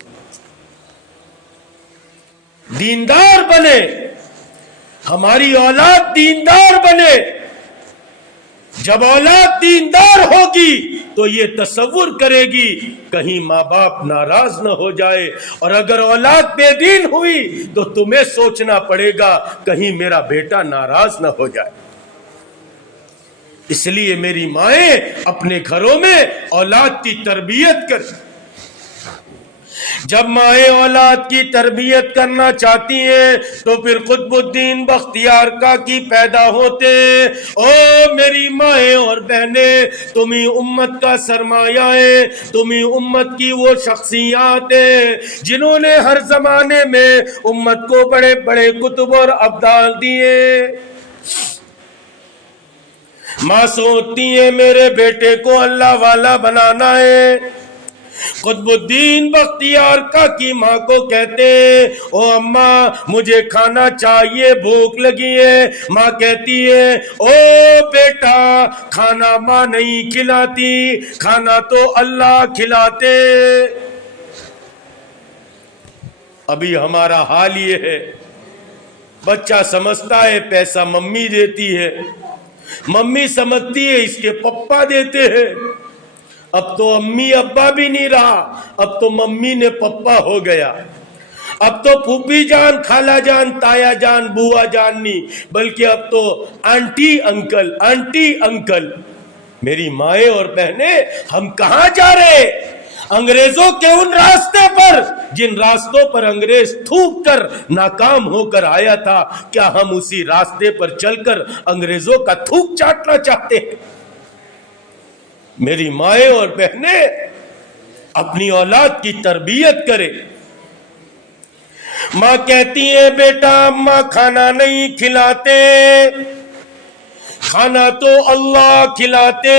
دیندار بنے، ہماری اولاد دیندار بنے۔ جب اولاد دیندار ہوگی تو یہ تصور کرے گی کہیں ماں باپ ناراض نہ ہو جائے، اور اگر اولاد بے دین ہوئی تو تمہیں سوچنا پڑے گا کہیں میرا بیٹا ناراض نہ ہو جائے۔ اس لیے میری مائیں اپنے گھروں میں اولاد کی تربیت کر۔ جب مائیں اولاد کی تربیت کرنا چاہتی ہیں تو پھر قطب الدین بختیار کاکی پیدا ہوتے ہیں۔ او میری مائیں اور بہنیں، تم ہی امت کا سرمایہ ہے، تم ہی امت کی وہ شخصیات ہیں جنہوں نے ہر زمانے میں امت کو بڑے بڑے کتب اور ابدال دیے۔ ماں سوچتی ہے میرے بیٹے کو اللہ والا بنانا ہے، قطب الدین بختیار کاکی ماں کو کہتے او اماں مجھے کھانا چاہیے، بھوک لگی ہے۔ ماں کہتی ہے او بیٹا کھانا ماں نہیں کھلاتی، کھانا تو اللہ کھلاتے۔ ابھی ہمارا حال یہ ہے، بچہ سمجھتا ہے پیسہ ممی دیتی ہے، ممی سمجھتی ہے اس کے پپا دیتے ہیں۔ اب تو امی ابا بھی نہیں رہا، اب تو ممی نے پپا ہو گیا۔ اب تو پھوپھی جان، خالہ جان، تایا جان، بوا جان نہیں، بلکہ اب تو آنٹی انکل، آنٹی انکل۔ میری مائیں اور بہنیں، ہم کہاں جا رہے؟ انگریزوں کے ان راستے پر جن راستوں پر انگریز تھوک کر ناکام ہو کر آیا تھا، کیا ہم اسی راستے پر چل کر انگریزوں کا تھوک چاٹنا چاہتے ہیں؟ میری مائیں اور بہنیں، اپنی اولاد کی تربیت کرے۔ ماں کہتی ہے بیٹا اماں کھانا نہیں کھلاتے، کھانا تو اللہ کھلاتے۔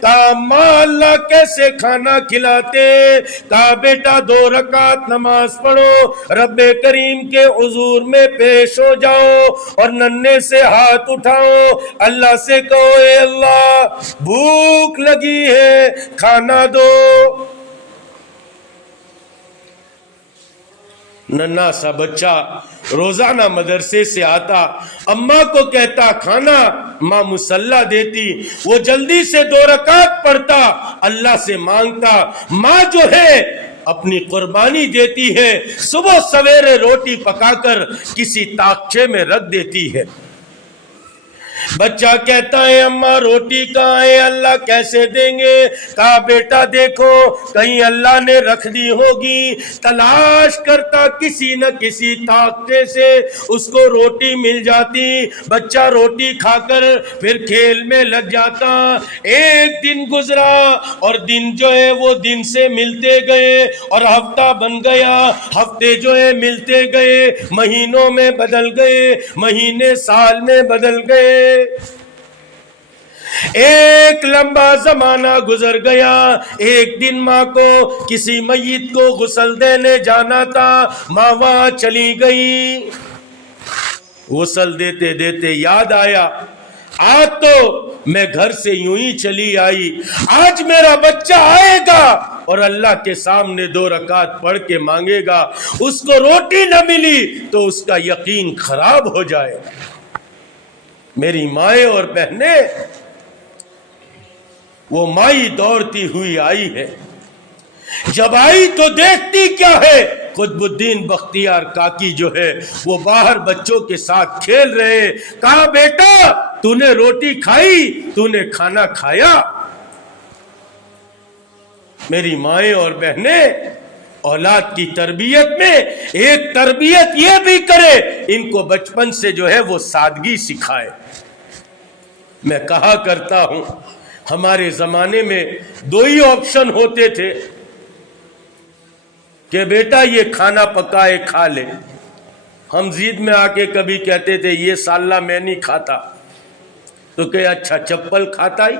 کہا ماں اللہ کیسے کھانا کھلاتے؟ کہا بیٹا 2 رکعت نماز پڑھو، رب کریم کے حضور میں پیش ہو جاؤ اور ننھے سے ہاتھ اٹھاؤ، اللہ سے کہو اے اللہ بھوک لگی ہے کھانا دو۔ ننھا سا بچہ روزانہ مدرسے سے آتا، اماں کو کہتا کھانا، ماں مصلی دیتی، وہ جلدی سے 2 رکعت پڑھتا، اللہ سے مانگتا۔ ماں جو ہے اپنی قربانی دیتی ہے، صبح سویرے روٹی پکا کر کسی طاقچے میں رکھ دیتی ہے۔ بچہ کہتا ہے اماں روٹی کہاں ہے، اللہ کیسے دیں گے؟ کہا بیٹا دیکھو کہیں اللہ نے رکھ دی ہوگی۔ تلاش کرتا کسی نہ کسی طاقتے سے اس کو روٹی مل جاتی، بچہ روٹی کھا کر پھر کھیل میں لگ جاتا۔ ایک دن گزرا اور دن جو ہے وہ دن سے ملتے گئے اور ہفتہ بن گیا، ہفتے جو ہے ملتے گئے، مہینوں میں بدل گئے، مہینے سال میں بدل گئے۔ ایک لمبا زمانہ گزر گیا۔ ایک دن ماں کو کسی میت کو غسل دینے جانا تھا، ماں وہاں چلی گئی۔ غسل دیتے دیتے یاد آیا آج تو میں گھر سے یوں ہی چلی آئی، آج میرا بچہ آئے گا اور اللہ کے سامنے 2 رکعت پڑھ کے مانگے گا، اس کو روٹی نہ ملی تو اس کا یقین خراب ہو جائے۔ میری مائیں اور بہنیں، وہ مائی دوڑتی ہوئی آئی ہے، جب آئی تو دیکھتی کیا ہے؟ قطب الدین بختیار کاکی جو ہے وہ باہر بچوں کے ساتھ کھیل رہے۔ کہا بیٹا تو نے روٹی کھائی، تو نے کھانا کھایا؟ میری مائیں اور بہنیں، اولاد کی تربیت میں ایک تربیت یہ بھی کرے، ان کو بچپن سے جو ہے وہ سادگی سکھائے۔ میں کہا کرتا ہوں ہمارے زمانے میں 2 ہی آپشن ہوتے تھے کہ بیٹا یہ کھانا پکائے کھا لے۔ ہم ضد میں آ کے کبھی کہتے تھے یہ سالہ میں نہیں کھاتا، تو کہ اچھا چپل کھاتا ہی،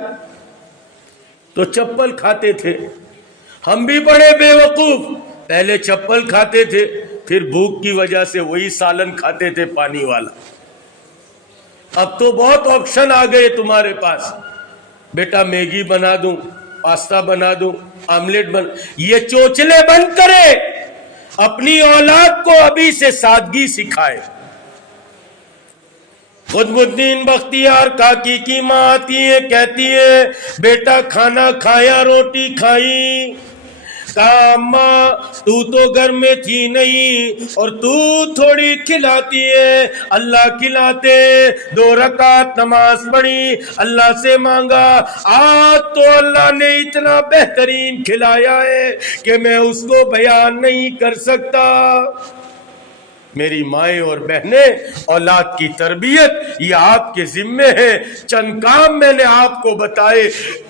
تو چپل کھاتے تھے۔ ہم بھی بڑے بے وقوف، پہلے چپل کھاتے تھے، پھر بھوک کی وجہ سے وہی سالن کھاتے تھے پانی والا۔ اب تو بہت آپشن آ گئے تمہارے پاس، بیٹا میگی بنا دوں، پاستا بنا دوں، آملیٹ بنا۔ یہ چوچلے بند کرے، اپنی اولاد کو ابھی سے سادگی سکھائے۔ قطب الدین بختیار کاکی کی ماں آتی ہے، کہتی ہے بیٹا کھانا کھایا، روٹی کھائی؟ کہا اماں تو گھر میں تھی نہیں اور تو تھوڑی کھلاتی ہے، اللہ کھلاتے۔ 2 رکعت نماز پڑھی، اللہ سے مانگا، آج تو اللہ نے اتنا بہترین کھلایا ہے کہ میں اس کو بیان نہیں کر سکتا۔ میری مائیں اور بہنیں، اولاد کی تربیت یہ آپ کے ذمے ہے۔ چند کام میں نے آپ کو بتائے،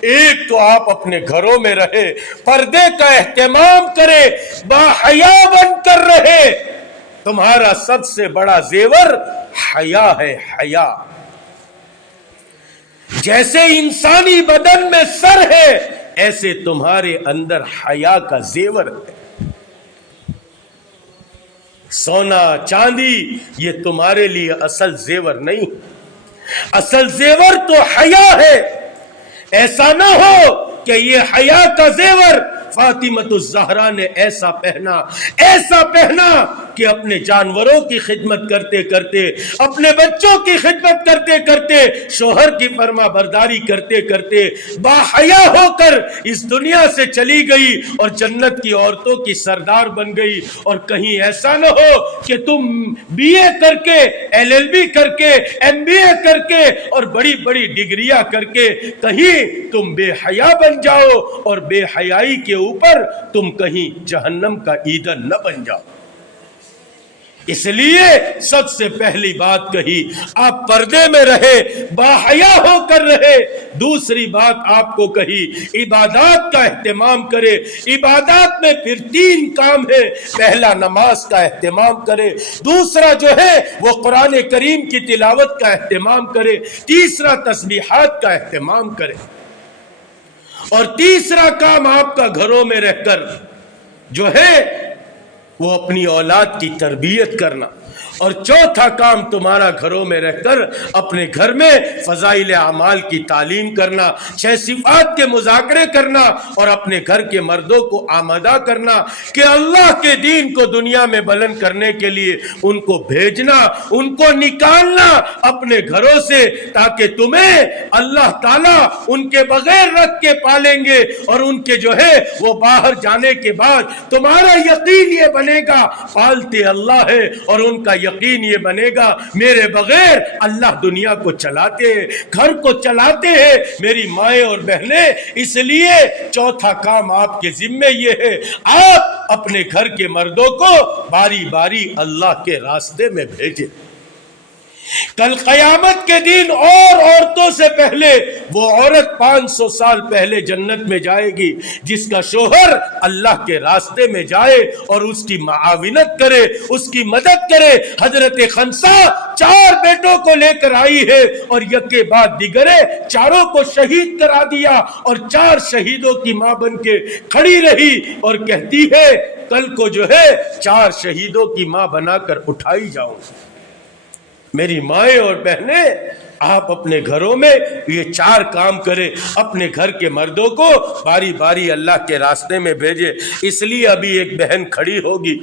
ایک تو آپ اپنے گھروں میں رہے، پردے کا اہتمام کرے، باحیا بن کر رہے۔ تمہارا سب سے بڑا زیور حیا ہے، حیا۔ جیسے انسانی بدن میں سر ہے، ایسے تمہارے اندر حیا کا زیور ہے۔ سونا چاندی یہ تمہارے لیے اصل زیور نہیں، اصل زیور تو حیا ہے۔ ایسا نہ ہو کہ یہ حیا کا زیور فاطمۃ الزہرا نے ایسا پہنا کہ اپنے جانوروں کی خدمت کرتے کرتے، اپنے بچوں کی خدمت کرتے کرتے، شوہر کی فرما برداری کرتے کرتے باحیا ہو کر اس دنیا سے چلی گئی اور جنت کی عورتوں کی سردار بن گئی۔ اور کہیں ایسا نہ ہو کہ تم بی اے کر کے، LLB کر کے، MBA کر کے اور بڑی بڑی ڈگریاں کر کے کہیں تم بے حیا بن جاؤ اور بے حیائی کے اوپر تم کہیں جہنم کا ایندھن نہ بن جاؤ۔ اس لیے سب سے پہلی بات کہی، آپ پردے میں رہے، باحیا ہو کر رہے۔ دوسری بات آپ کو کہی، عبادات کا اہتمام کرے۔ عبادات میں پھر 3 کام ہے۔ پہلا نماز کا اہتمام کرے، دوسرا جو ہے وہ قرآن کریم کی تلاوت کا اہتمام کرے، تیسرا تسبیحات کا اہتمام کرے، اور تیسرا کام آپ کا گھروں میں رہ کر جو ہے وہ اپنی اولاد کی تربیت کرنا، اور چوتھا کام تمہارا گھروں میں رہ کر اپنے گھر میں فضائل اعمال کی تعلیم کرنا، 6 صفات کے مذاکرے کرنا، اور اپنے گھر کے مردوں کو آمادہ کرنا کہ اللہ کے دین کو دنیا میں بلند کرنے کے لیے ان کو بھیجنا، ان کو نکالنا اپنے گھروں سے، تاکہ تمہیں اللہ تعالیٰ ان کے بغیر رکھ کے پالیں گے، اور ان کے جو ہے وہ باہر جانے کے بعد تمہارا یقین یہ بنے گا پالتے اللہ ہے، اور ان کا یقین یہ بنے گا میرے بغیر اللہ دنیا کو چلاتے ہیں، گھر کو چلاتے ہیں میری مائیں اور بہنیں۔ اس لیے چوتھا کام آپ کے ذمے یہ ہے، آپ اپنے گھر کے مردوں کو باری باری اللہ کے راستے میں بھیجیں۔ کل قیامت کے دن اور عورتوں سے پہلے وہ عورت 500 سال پہلے جنت میں جائے گی جس کا شوہر اللہ کے راستے میں جائے اور اس کی معاونت کرے، اس کی مدد کرے۔ حضرت خنسا 4 بیٹوں کو لے کر آئی ہے اور یکے بعد دیگرے چاروں کو شہید کرا دیا، اور 4 شہیدوں کی ماں بن کے کھڑی رہی اور کہتی ہے کل کو جو ہے 4 شہیدوں کی ماں بنا کر اٹھائی جاؤں۔ میری مائیں اور بہنیں، آپ اپنے گھروں میں یہ 4 کام کریں، اپنے گھر کے مردوں کو باری باری اللہ کے راستے میں بھیجے۔ اس لیے ابھی ایک بہن کھڑی ہوگی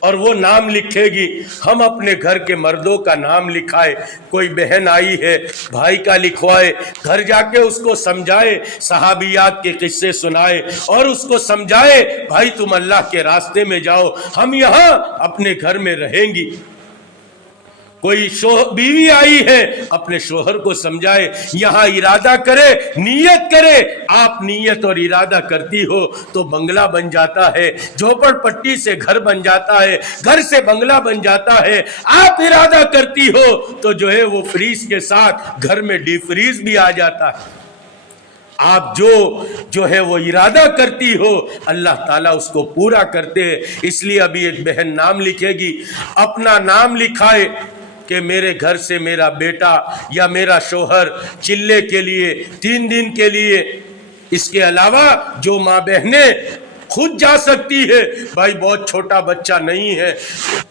اور وہ نام لکھے گی، ہم اپنے گھر کے مردوں کا نام لکھائے۔ کوئی بہن آئی ہے بھائی کا لکھوائے، گھر جا کے اس کو سمجھائے، صحابیات کے قصے سنائے اور اس کو سمجھائے بھائی تم اللہ کے راستے میں جاؤ، ہم یہاں اپنے گھر میں رہیں گی۔ کوئی بیوی آئی ہے اپنے شوہر کو سمجھائے، یہاں ارادہ کرے، نیت کرے۔ آپ نیت اور ارادہ کرتی ہو تو بنگلہ بن جاتا ہے، جھوپڑ پٹی سے گھر بن جاتا ہے، گھر سے بنگلہ بن جاتا ہے۔ آپ ارادہ کرتی ہو تو جو ہے وہ فریز کے ساتھ گھر میں ڈی فریز بھی آ جاتا ہے۔ آپ جو ہے وہ ارادہ کرتی ہو اللہ تعالیٰ اس کو پورا کرتے ہیں۔ اس لیے ابھی ایک بہن نام لکھے گی، اپنا نام لکھائے کہ میرے گھر سے میرا بیٹا یا میرا شوہر چلے کے لیے 3 دن کے لیے، اس کے علاوہ جو ماں بہنیں خود جا سکتی ہے، بھائی بہت چھوٹا بچہ نہیں ہے،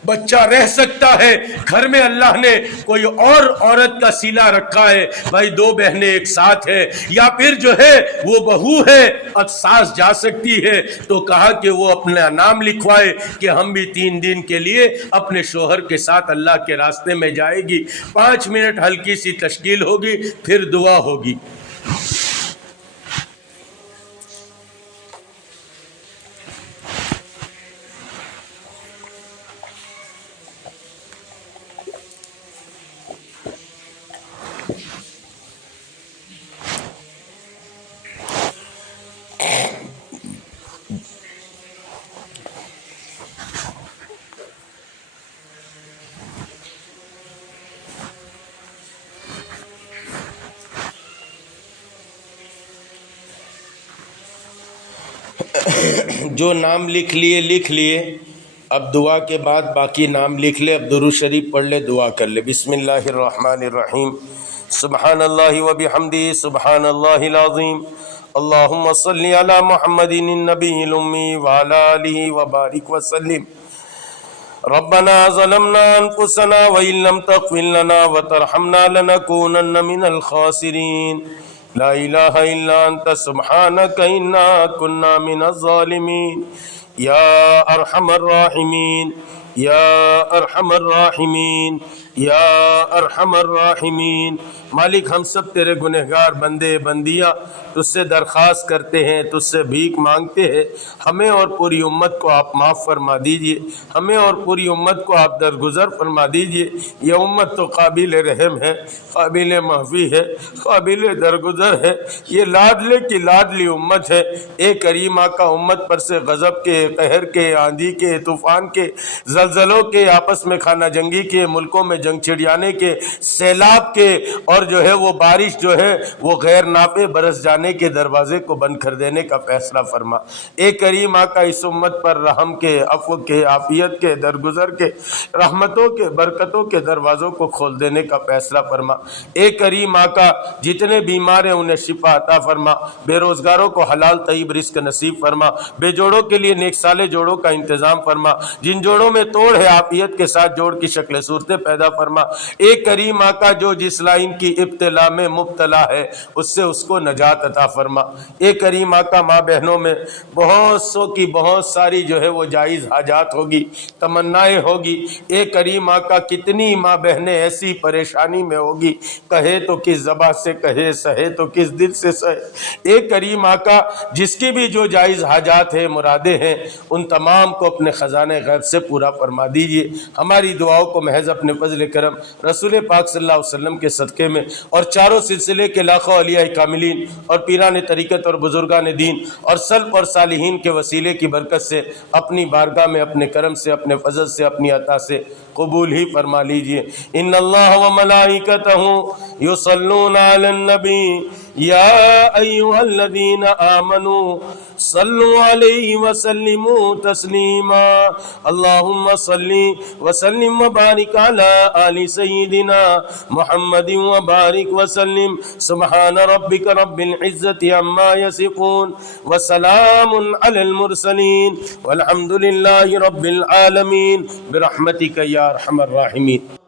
بچہ رہ سکتا ہے، گھر میں اللہ نے کوئی اور عورت کا سلا رکھا ہے، بھائی 2 بہنیں ایک ساتھ ہیں، یا پھر جو ہے وہ بہو ہے اب ساس جا سکتی ہے، تو کہا کہ وہ اپنا نام لکھوائے کہ ہم بھی 3 دن کے لیے اپنے شوہر کے ساتھ اللہ کے راستے میں جائے گی۔ 5 منٹ ہلکی سی تشکیل ہوگی، پھر دعا ہوگی۔ جو نام لکھ لیے، اب دعا کے بعد باقی نام لکھ لے، اب درود شریف پڑھ لے، دعا کر لے۔ بسم اللہ الرحمن الرحیم، سبحان اللہ و بحمدہ، سبحان اللہ العظیم، اللهم صل على محمد النبي الأمي وعلى آله وبارك وسلم. ربنا ظلمنا أنفسنا وإن لم تغفر لنا وترحمنا لنكونن من الخاسرين. لا إله إلا أنت سبحانك إنا كنا من الظالمين. يا أرحم الراحمين یا ارحم الراحمین یا ارحم الراحمین. مالک ہم سب تیرے گنہگار بندے بندیاں تجھ سے درخواست کرتے ہیں، تجھ سے بھیک مانگتے ہیں، ہمیں اور پوری امت کو آپ معاف فرما دیجئے، ہمیں اور پوری امت کو آپ درگزر فرما دیجئے. یہ امت تو قابل رحم ہے، قابل معافی ہے، قابل درگزر ہے، یہ لاڈلے کی لاڈلی امت ہے. اے کریم آقا، امت پر سے غضب کے، قہر کے، آندھی کے، طوفان کے، زلزلوں کے، آپس میں خانہ جنگی کے، ملکوں میں جنگ چھڑیانے کے، سیلاب کے، اور جو ہے وہ بارش جو ہے وہ غیر ناپے برس جانے کے دروازے کو بند کر دینے کا فیصلہ فرما. اے کریم آقا، اس امت پر رحم کے، عفو کے، عافیت کے، درگزر کے، رحمتوں کے، برکتوں کے دروازوں کو کھول دینے کا فیصلہ فرما. اے کریم آقا، جتنے بیمار ہیں انہیں شفا عطا فرما، بے روزگاروں کو حلال طیب رزق نصیب فرما، بے جوڑوں کے لیے نیک صالح جوڑوں کا انتظام فرما، جن جوڑوں میں توڑ ہے عافیت کے ساتھ جوڑ کی شکل صورتیں پیدا فرما. اے کریم آقا، جو جس لائن کی ابتلا میں مبتلا ہے اس سے اس کو نجات عطا فرما. اے کریم آقا، ماں بہنوں میں بہت سو کی بہت ساری جو ہے وہ جائز حاجات ہوگی، تمنائیں ہوگی. اے کریم آقا، کتنی ماں بہنیں ایسی پریشانی میں ہوگی، کہے تو کس زبان سے کہے، سہے تو کس دل سے سہے. اے کریم آقا، جس کی بھی جو جائز حاجات ہیں، مرادیں ہیں، ان تمام کو اپنے خزانے غیب سے پورا فرما دیجئے. ہماری دعاؤں کو محض اپنے فضل کرم رسول پاک صلی اللہ علیہ وسلم کے صدقے میں اور چاروں سلسلے کے لاکھوں اولیاء کاملین اور پیران طریقت اور بزرگان دین اور سلف اور صالحین کے وسیلے کی برکت سے اپنی بارگاہ میں اپنے کرم سے، اپنے فضل سے، اپنی عطا سے قبول ہی فرما لیجئے. ان اللہ و ملائکتہ یصلون علی النبی یا ایھا الذین آمنوا صلوا علیہ وسلموا تسلیما. اللہم صلی وسلم وبارک علی آل سیدنا محمد وبارک وسلم. سبحان ربک رب العزت عما یصفون وسلام علی المرسلین والحمد للہ رب العالمین برحمتک یا ارحم الراحمین.